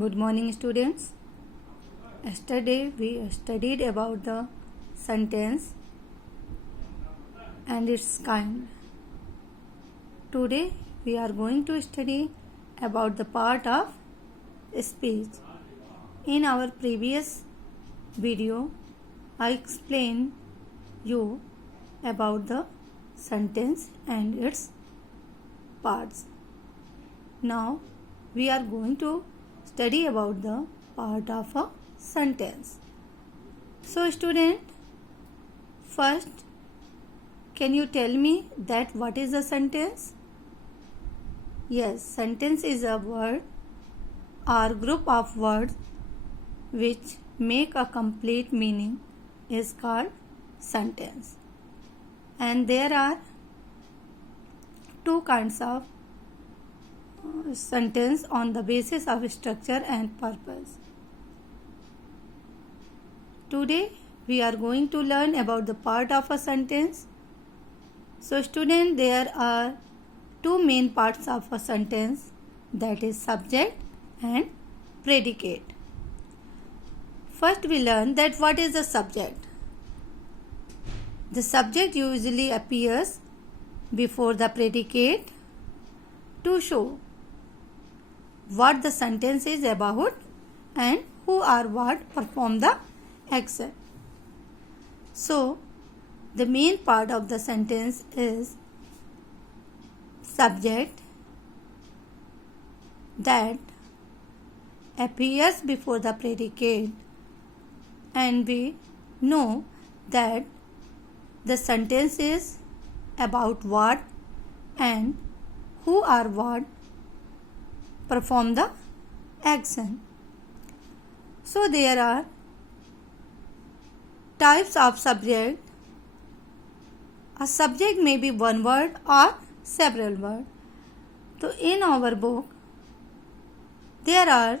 Good morning, students. Yesterday we studied about the sentence and its kind. Today we are going to study about the part of speech. In our previous video, I explained you about the sentence and its parts. Now we are going to study about the part of a sentence. So student, first can you tell me that what is a sentence? Yes, sentence is a word or group of words which make a complete meaning is called sentence. And there are two kinds of sentence on the basis of structure and purpose. Today we are going to learn about the part of a sentence. So student, there are two main parts of a sentence, that is subject and predicate. First we learn that what is the subject. The subject usually appears before the predicate to show what the sentence is about and who or what perform the action. So, the main part of the sentence is subject that appears before the predicate, and we know that the sentence is about what and who or what perform the action. So there are types of subject. A subject may be one word or several words. So in our book there are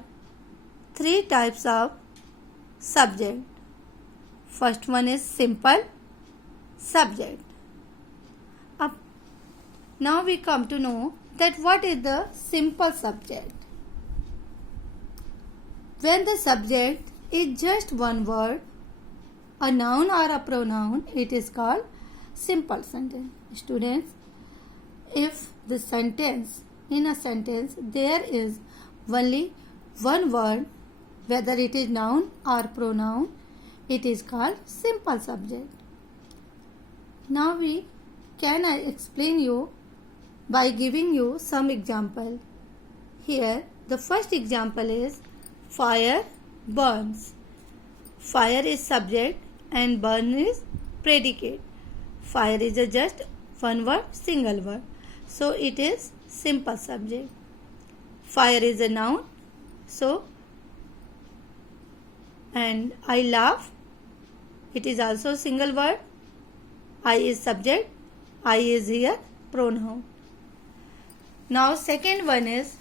three types of subject. First one is simple subject. Now we come to know that what is the simple subject. When the subject is just one word, a noun or a pronoun, it is called simple sentence. Students, if the sentence, in a sentence there is only one word, whether it is noun or pronoun, it is called simple subject. Now we can explain you by giving you some example. Here the first example is fire burns. Fire is subject and burn is predicate. Fire is just one word, single word. So it is simple subject. Fire is a noun. So, and I laugh, it is also single word. I is subject. I is here pronoun. Now second one is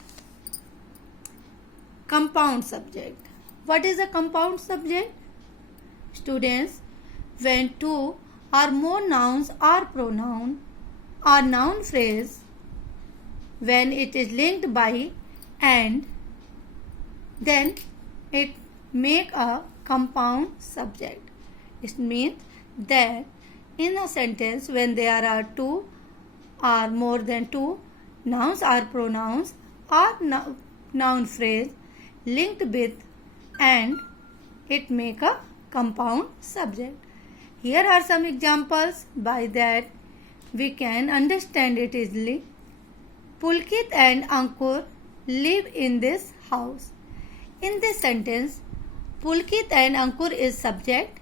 compound subject. What is a compound subject? Students, when two or more nouns or pronoun or noun phrase, when it is linked by and, then it make a compound subject. It means that in a sentence when there are two or more than two nouns or pronouns or noun phrase linked with and, it make a compound subject. Here are some examples, by that we can understand it easily. Pulkit and Ankur live in this house. In this sentence, Pulkit and Ankur is subject,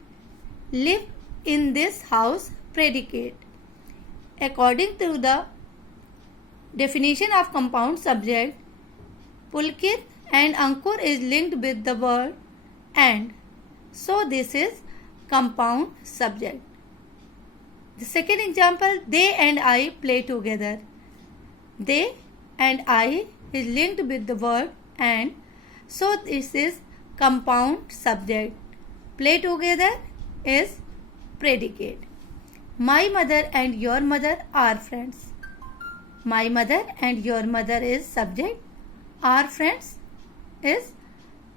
live in this house predicate. According to the definition of compound subject, Pulkit and Ankur is linked with the word and. So this is compound subject. The second example, they and I play together. They and I is linked with the word and. So this is compound subject. Play together is predicate. My mother and your mother are friends. My mother and your mother is subject. Our friends is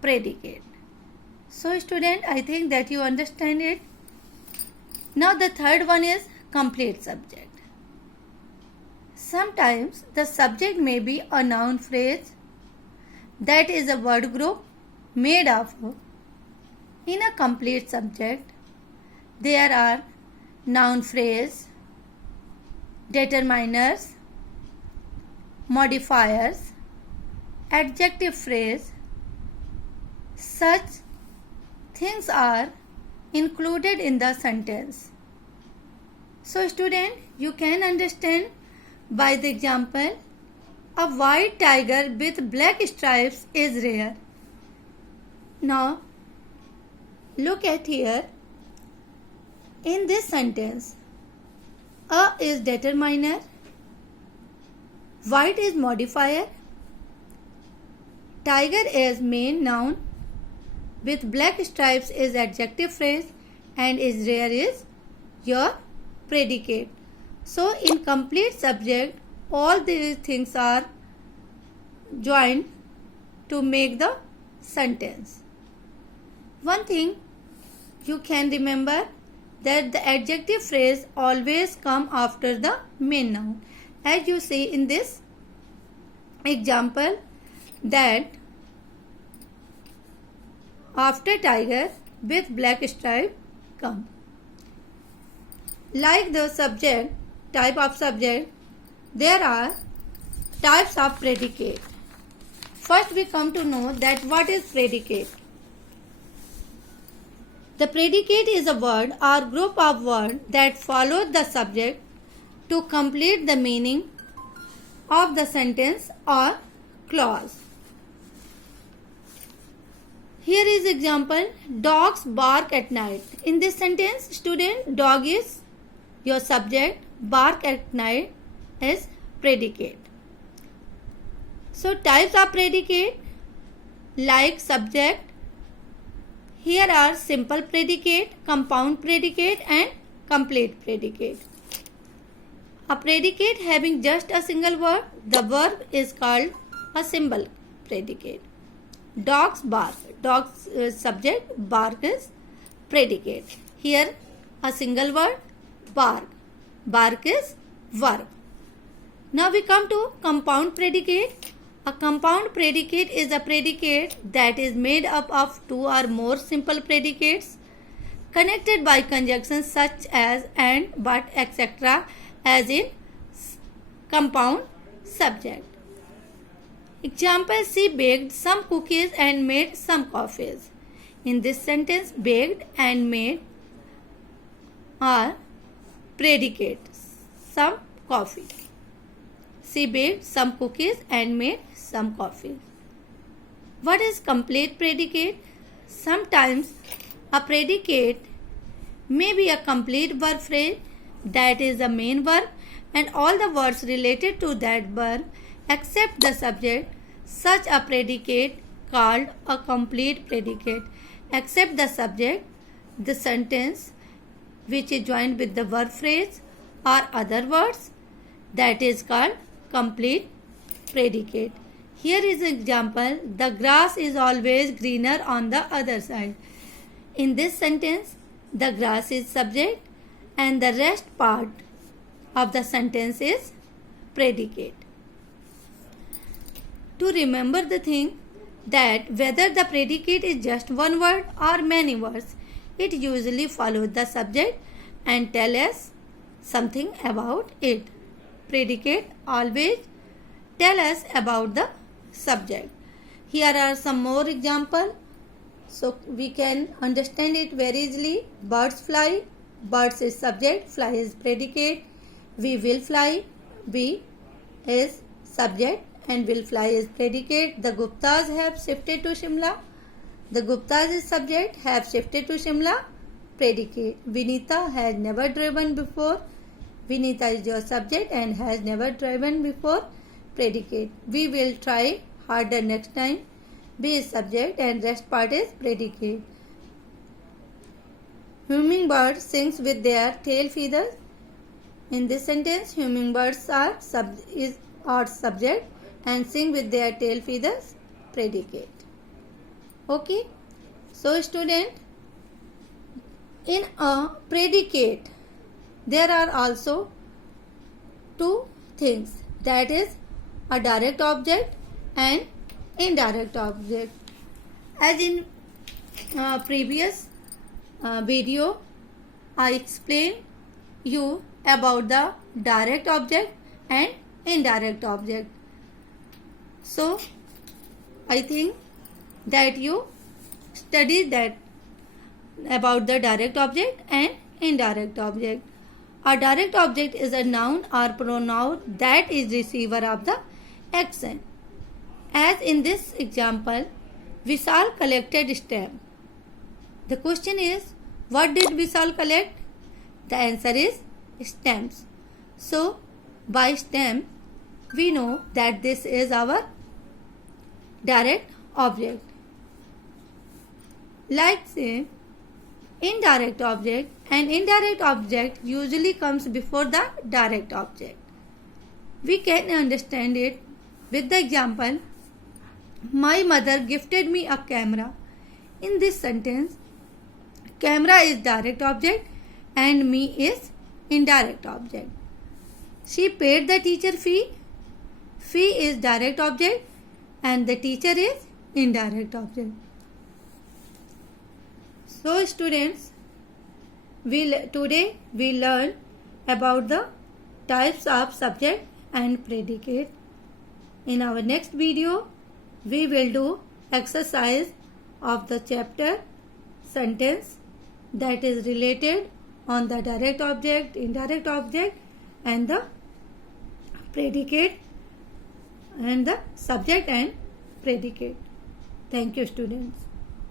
predicate. So student, I think that you understand it. Now the third one is complete subject. Sometimes the subject may be a noun phrase, that is a word group made of. In a complete subject, there are noun phrase, determiners, modifiers, adjective phrase. Such things are included in the sentence. So student, you can understand by the example, a white tiger with black stripes is rare. Now look at here. In this sentence, a is determiner, white is modifier, tiger is main noun, with black stripes is adjective phrase, and is rare is your predicate. So in complete subject, all these things are joined to make the sentence. One thing you can remember, that the adjective phrase always come after the main noun. As you see in this example, that after tiger with black stripe come. Like the subject, type of subject, there are types of predicate. First we come to know that what is predicate. The predicate is a word or group of words that follow the subject to complete the meaning of the sentence or clause. Here is example, dogs bark at night. In this sentence, student, dog is your subject, bark at night is predicate. So types of predicate, like subject, here are simple predicate, compound predicate and complete predicate. A predicate having just a single word, the verb is called a simple predicate. Dogs bark, dogs subject, bark is predicate. Here a single word, bark, bark is verb. Now we come to compound predicate. A compound predicate is a predicate that is made up of two or more simple predicates connected by conjunctions such as and, but, etc. as in compound subject. Example, she baked some cookies and made some coffees. In this sentence, baked and made are predicates. Some coffee. She baked some cookies and made some coffee. What is complete predicate? Sometimes a predicate may be a complete verb phrase, that is the main verb and all the words related to that verb except the subject. Such a predicate called a complete predicate. Except the subject, the sentence which is joined with the verb phrase or other words, that is called complete predicate. Here is an example, the grass is always greener on the other side. In this sentence, the grass is subject and the rest part of the sentence is predicate. To remember the thing, that whether the predicate is just one word or many words, it usually follows the subject and tell us something about it. Predicate always tell us about the subject. Here are some more examples so we can understand it very easily. Birds fly, birds is subject, fly is predicate. We will fly, we is subject and will fly is predicate. The Guptas have shifted to Shimla. The Guptas is subject, have shifted to Shimla, predicate. Vinita has never driven before. Vinita is your subject and has never driven before, predicate. We will try harder next time, be is subject and rest part is predicate. Hummingbird sings with their tail feathers. In this sentence, hummingbirds are subject and sing with their tail feathers, predicate. Okay. So student, in a predicate there are also two things, that is a direct object and indirect object. As in previous video I explained you about the direct object and indirect object. So I think that you studied that about the direct object and indirect object. A direct object is a noun or pronoun that is receiver of the action. As in this example, Vishal collected stamp. The question is, what did Vishal collect? The answer is stamps. So, by stamp, we know that this is our direct object. Like say, indirect object, and indirect object usually comes before the direct object. We can understand it with the example, my mother gifted me a camera. In this sentence, camera is direct object and me is indirect object. She paid the teacher fee. Fee is direct object and the teacher is indirect object. So students, today we learn about the types of subject and predicate. In our next video, we will do exercise of the chapter sentence that is related on the direct object, indirect object and the predicate and the subject and predicate. Thank you students.